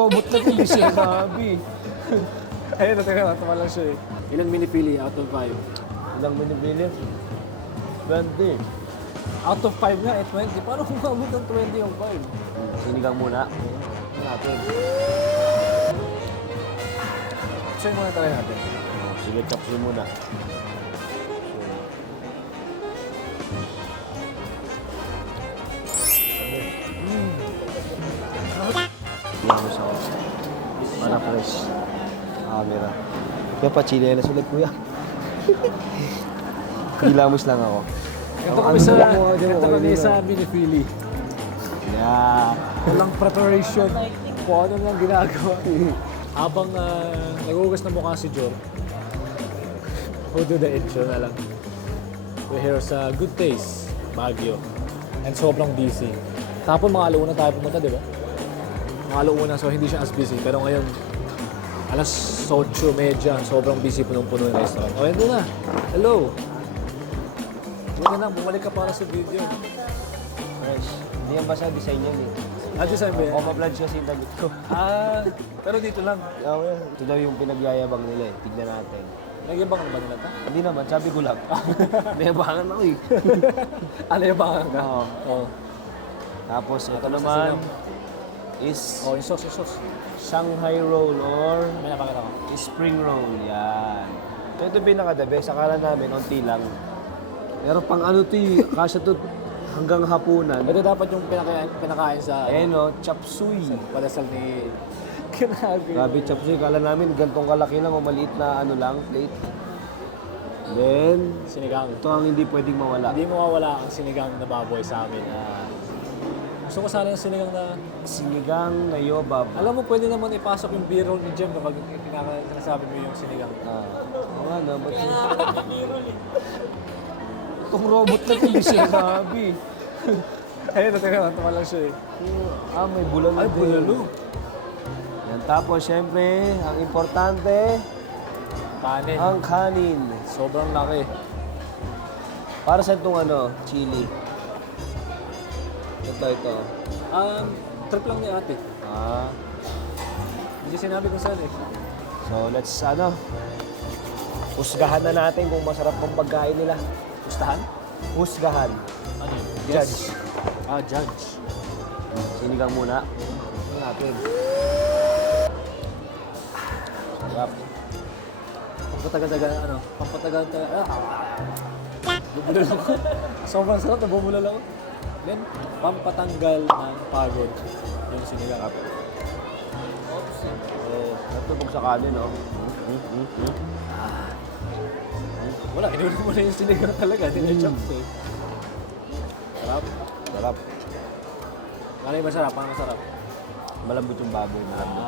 robot na ito, hindi siya sinabi. Ayun, nataka lang siya eh. Ilang minipili out of 5? Ilang minibili? 20. Out of 5 nga, 20. Paano kung maabot ng 20 yung 5? Sinigang muna. Ito natin. So yun muna try natin. Sige, chop suey muna. Yamos ako. Para fresh. Camera. Kaya pa chile na sulit kuya. Hilamos lang ako. Ito kami sa minipili. Yeah. Walang preparation. Kung ano lang ginagawa. Habang nagugas na mukha si Jor, who do the intro na lang. We're here sa Good Taste, Baguio. And sobrang busy. Tapos mga alauna tayo pumunta, di ba? Mga alauna, so hindi siya as busy. Pero ngayon, alas 8:30, sobrang busy, punong-puno yung restaurant. O, ito na. Hello. Huwag na, bumalik ka para sa video. Fresh. Hindi yan basta design yan eh. Design ba yan? Overblad kasi yung damit ko. Pero dito lang. Okay. Ito daw yung pinagyayabang nila eh. Tignan natin. Nagyabang naman nila ta? Hindi naman, sabi ko lang. Nayabangan ako eh. Ano yung baka ka? Oo. Oo. Tapos ito Tapos naman sino? is Oh, yung sauce, yung sauce. Shanghai roll or May napakita ko. spring roll. Yan. Ito yung pinaka-the best. Akala namin, onti lang. Pero pang ano to eh, kasya to hanggang hapunan. Ito dapat yung pinakain sa Eh no, chop suey. padasal ni... Grabe. Grabe chop suey. Kala namin gantong kalaki lang o maliit na ano lang, plate. Then, Sinigang. ito ang hindi pwedeng mawala. Hindi mawawala ang sinigang na baboy sa amin. Gusto ko sana yung sinigang na... Sinigang na yobab. Alam mo, pwede naman ipasok yung B-roll ni Jem kapag sinasabi mo yung sinigang. Oo nga no, ba't itong robot na ito, hindi siya sinabi. Ayun, nataka lang siya eh. May bulalo. Ay, din. bulalo. Yan, tapos syempre, ang importante, Kanin. ang kanin. Sobrang laki. Para sa itong ano, chili. Ito. Trip lang ni ate. Hindi siya sinabi kung saan eh. So, let's, husgahan na natin kung masarap ang pagkain nila. Gustahan? Husgahan. Ano yun? Judge. Judge. Sinigang muna. Ito natin. Sarap. Pampatagal. Bubulal ako. Sobrang sarap, nabubulal ako. Then, pampatanggal ng pagod. Yung sinigang. Natubog sa kanin, no? Wala, inulit mo na yung sinigang talaga. Tinechop eh. Sarap. Sarap. Ano yung masarap? Paano masarap? Malambot yung baboy. Malambot.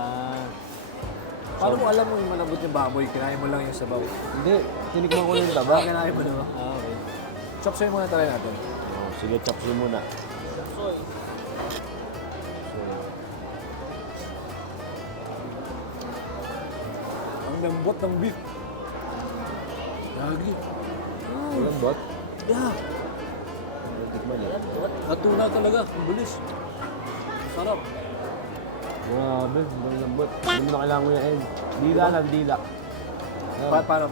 Paano mo alam mo yung malambot yung baboy? Kinain mo lang yung sabaw. Hindi. Tinikman ko lang yung taba. Kinain mo naman? Okay. Chop suey muna tayo natin. Sige, chop suey muna. Soy. Ang lambot ng beef. Lagi. Malambot? Yeah. Tikman eh. Natuna talaga. Ang bilis. Sarap. Grabe, ang lambot. Hindi mo na kailangan ko yung end. Dila lang, dila. Paano?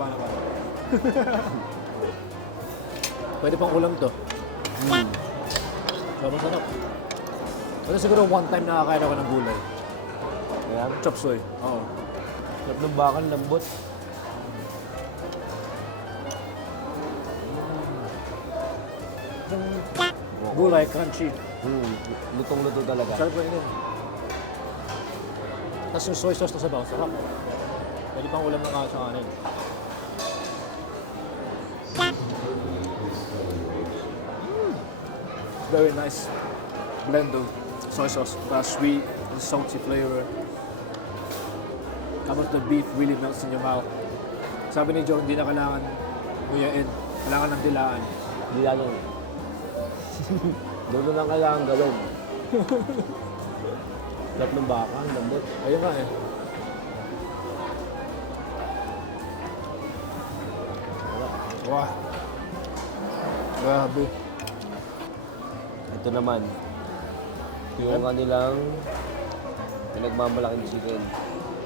Pwede pang ulam to. Sobrang sarap. Pero siguro one time nakakain ako ng gulay. Ayan. Chop suey. Oo. Sarap ng bakal, lambot. Gulay, crunchy. Lutong-luto talaga. Sarap ko yun. Tapos yung soy sauce na sabaw, sarap. Pwede pang ulam ng sa kanin. Very nice blend of soy sauce, sweet and salty flavor. Tapos the beef really melts in your mouth. Sabi ni Joe, hindi na kailangan nguyain. Kailangan ng dilaan. Dila lang. Doon lang kailangan gawin. Sarap ng bakal, lambot. Ayun nga eh. Wow. Grabe. Ito naman. Ito yung kanilang Pinagmamalaking chicken.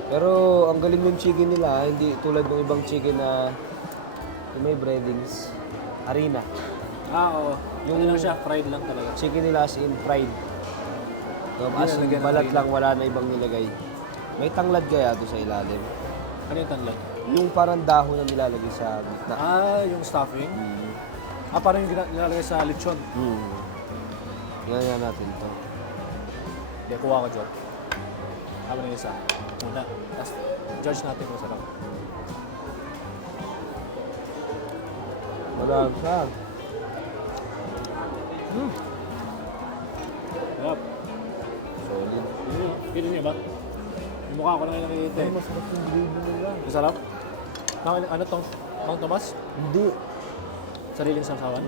Pero ang galing ng chicken nila, hindi tulad ng ibang chicken na yung may breadings. Harina. Oo. Yung lang siya, fried lang talaga. Chicken nila as in fried. So, Hindi as na in lagyan ng balat harina. lang, wala na ibang nilagay. May tanglad kaya doon sa ilalim. Ano yung tanglad? Yung parang dahon na nilalagay sa gitna. Yung stuffing. Parang yung nilalagay sa lechon. Yan natin to. Hindi, kuha ko dyan. Habang yung isa. Muna. Tapos, judge natin kung sarap. Malasa. Sarap. Solid. Kilo niya ba? Yung mukha ko lang yung nakikita eh. Masarap yung gravy nila. Masarap? Ano tong? Mang Tomas? Hindi. Sariling sangsawan?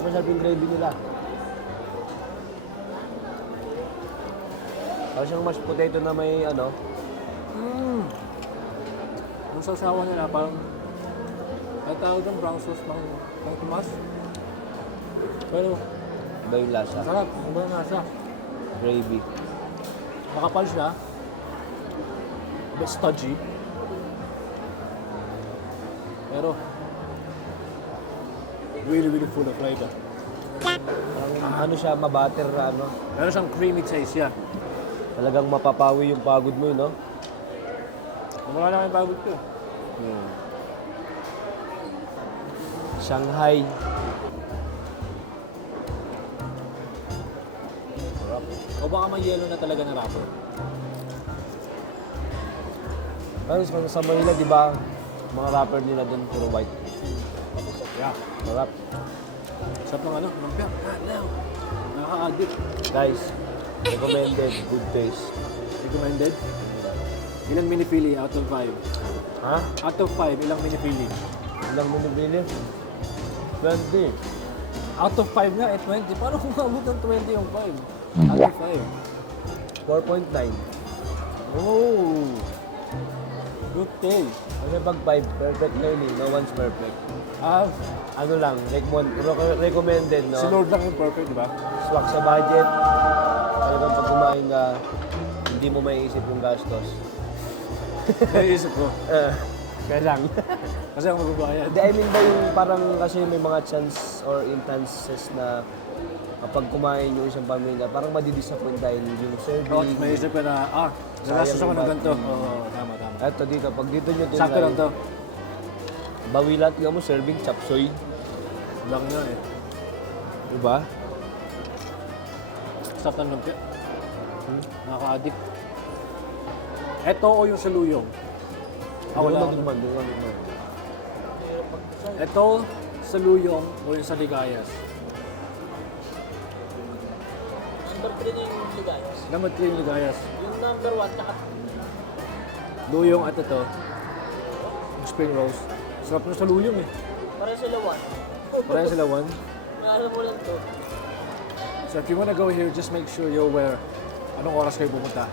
Ano sarap yung gravy nila? Tapos yung mashed potato na may ano, Yung sangsawan nila parang ang tawag ng brown sauce Mang Tomas. Pero iba yung lasa. masarap. Ang ba nasa? Gravy. Makapal siya. But stodgy. Pero really full of flavor. Parang ano siya, mabatter na ano. Meron siyang creamy taste yan. Talagang mapapawi yung pagod mo, no? Wala na kayong pagod ko. Shanghai. O baka may yellow na talaga na wrapper. Pero sa Manila, di ba, mga rapper nila doon puro white. Yeah. Sarap. Sarap ng ano, lumpia. Nakaka-addict. Guys, recommended, good taste. Recommended. Ilang minipili out of 5? Ha? Out of 5, ilang minipili? Ilang mo nabili? 20. Out of 5 nga, 20. Paano kumabot ng 20 yung 5? Out of 5. 4.9. Oh! Good day. Kasi pag 5, perfect na yun eh. No one's perfect. Ano lang, recommended, no? Si Lord lang yung perfect, di ba? Swak sa budget. Talagang pag kumain ka, hindi mo maiisip yung gastos. Naiisip ko. Kaya lang. Kasi ako magbabayad. Hindi, I mean ba yung parang kasi may mga chance or instances na kapag kumain yung isang pamilya, parang madidisappoint dahil yung serving. Tapos may isip ka na, nagastos ako ng ganito. Oo, tama. Eto dito, pag dito nyo Sakto lang to. bawilat nga mo, serving chapsoy. Lang yun eh. Diba? Sarap ng lumpia. Nakaka-addict. Eto o yung saluyong? Ako Doon lang. naman, doon naman. Eto, saluyong o yung sa Ligayas? Number 3 na yung Ligayas. Number 3 yung Ligayas. Yung number 1, tsaka Luyong at ito. Yung spring rolls. Sarap ng saluyong eh. para sila 1. Pareha sila one. Alam mo lang to. So if you wanna go here, just make sure you're aware anong oras kayo pumunta.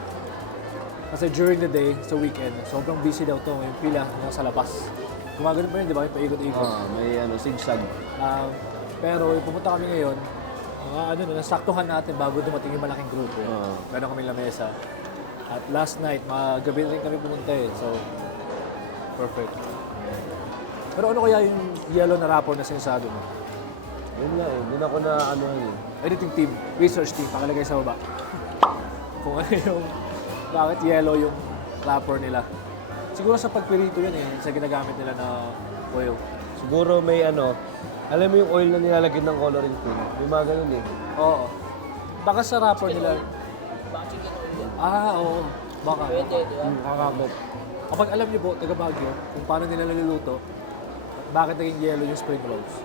Kasi during the day, sa weekend, sobrang busy daw to. Yung pila nasa labas. Gumagano pa yun, di ba? Paikot-ikot. May ano, zigzag. Pero yung pumunta kami ngayon, nasaktuhan natin bago dumating yung malaking grupo. Meron kami lamesa. At last night, gabi rin kami pumunta eh. So, perfect. Pero ano kaya yung yellow na wrapper na sinasabi mo? Yun nga eh, doon ako na ano eh. Editing team, research team, pakalagay sa baba. Kung ano yung, bakit yellow yung wrapper nila. Siguro sa pagpirito yun eh, sa ginagamit nila na oil. Siguro may ano, alam mo yung oil na nilalagyan ng coloring film? May mga ganun eh. Oo. Baka sa wrapper nila, Baka chicken oil yan. oo. Baka. Pwede, di ba? Kakakot. Kapag alam niyo po, taga Baguio, kung paano nila niluluto, bakit naging yellow yung spring rolls,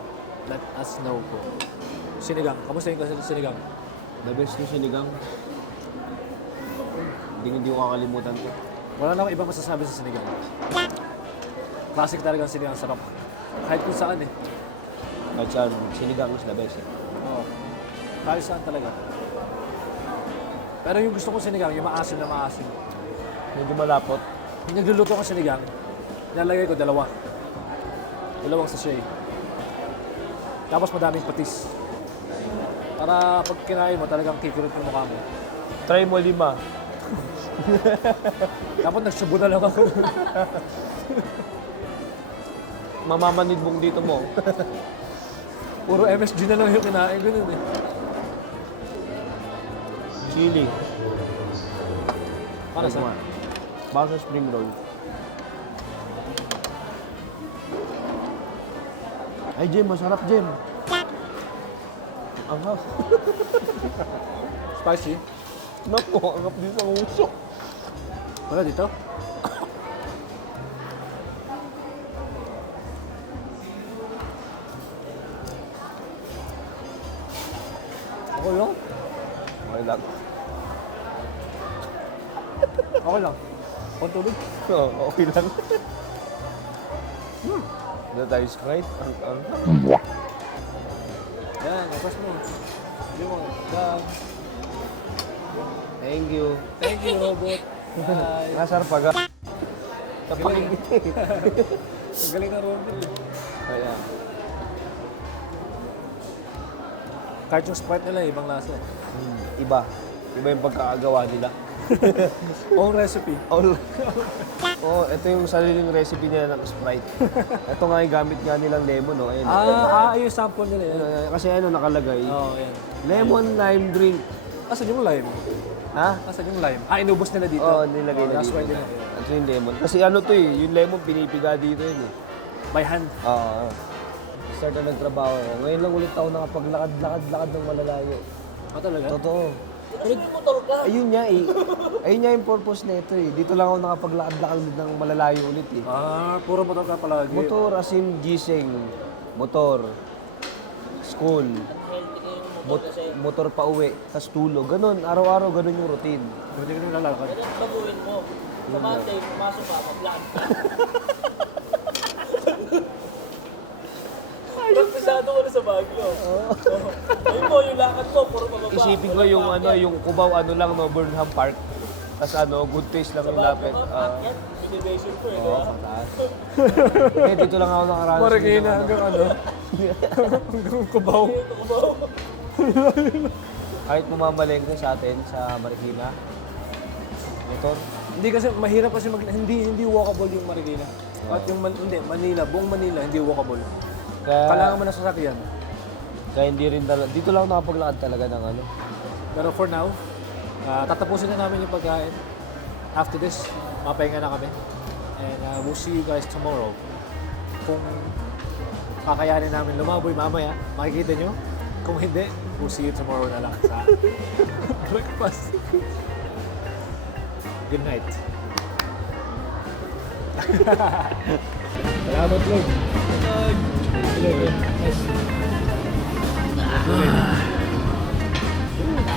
let us know po. Sinigang. Kamusta yung kasi sinigang? The best yung sinigang. Hindi ko kakalimutan to. Wala na akong ibang masasabi sa sinigang. Classic talaga ang sinigang, sarap. Kahit kung saan eh. Kahit saan, sinigang is the best eh. Oo. Kahit saan talaga. Pero yung gusto ko sinigang, yung maasim na maasim. Medyo malapot. Yung nagluluto ko sinigang, nilalagay ko 2. Dalawang sachet. Tapos madaming patis. Para pag kinain mo, talagang kikirot yung mukha mo. Try mo 5. Dapat nagsubo na lang ako. Mamamanidbong dito mo. Puro MSG na lang yung kinain. Ganun eh. Chili. Para sa... Baka spring roll. Ay, Jem, masarap, Jem. Angap. Spicy. Naku, angap din sa uso. Wala dito? Okay lang. Okay lang. Okay lang. Kung tubig. Oo, okay lang. Ano tayo, Sprite? Ang Yan, request mo. Hindi mo. Yan. Thank you. Thank you, robot. Bye. Nasar pa ga. Galing. Ang galing na robot. Kaya. Kahit yung Sprite nila, ibang lasa. Iba. Iba yung pagkakagawa nila. Own recipe. All. Oh, ito yung sariling recipe nila ng Sprite. Ito nga yung gamit nga nilang lemon, no? Ayun. Yung sample nila yan. Kasi ano nakalagay? Oo, yan. Lemon lime drink. Asan yung lime? Ha? Asan yung lime? Inubos nila dito. Oo, nilagay na That's dito. why nila. Ito yung lemon. Kasi ano to eh, yung lemon pinipiga dito yun eh. By hand. Oo. Start na nagtrabaho ako. Ngayon lang ulit ako nakapaglakad-lakad ng malalayo. Talaga? Totoo. Kasi may motor ka. Ayun nga eh. Ayun nga yung purpose na ito eh. Dito lang ako nakapaglakad-lakad ng malalayo ulit eh. Puro motor ka palagi. Motor as in gising. Motor. School. Healthy kayo yung motor kasi. Motor pa uwi. Tapos tulog. Ganon. Araw-araw ganon yung routine. Hindi ka naman lalakad. Kaya baguhin mo. Sa Monday, pumasok ka, mag-vlog ka. Pagpisado ko na sa Baguio. Ayun mo, yung lakad mo, puro mababa. Isipin ko yung ano, yung Cubao ano lang no, Burnham Park. Tapos ano, good taste lang Sa yung Baguio lapit. ka, yan, elevation ko eh. Oo, diba? pataas. Eh, dito lang ako nakaranas. Marikina ng hanggang ano? Hanggang Cubao. Ito ko ba? Kahit bumabaleng sa atin sa Marikina. Motor. Hindi kasi mahirap kasi hindi walkable yung Marikina. At yung hindi, Manila, buong Manila hindi walkable. Kailangan mo na sasakyan. Kaya hindi rin talaga. Dito lang ako nakapaglakad talaga ng ano. Pero for now, tatapusin na namin yung pagkain. After this, mapahinga na kami. And we'll see you guys tomorrow. Kung kakayanin namin lumaboy mamaya, makikita nyo. Kung hindi, we'll see you tomorrow na lang sa breakfast. Good night. Salamat, Lord. Good night.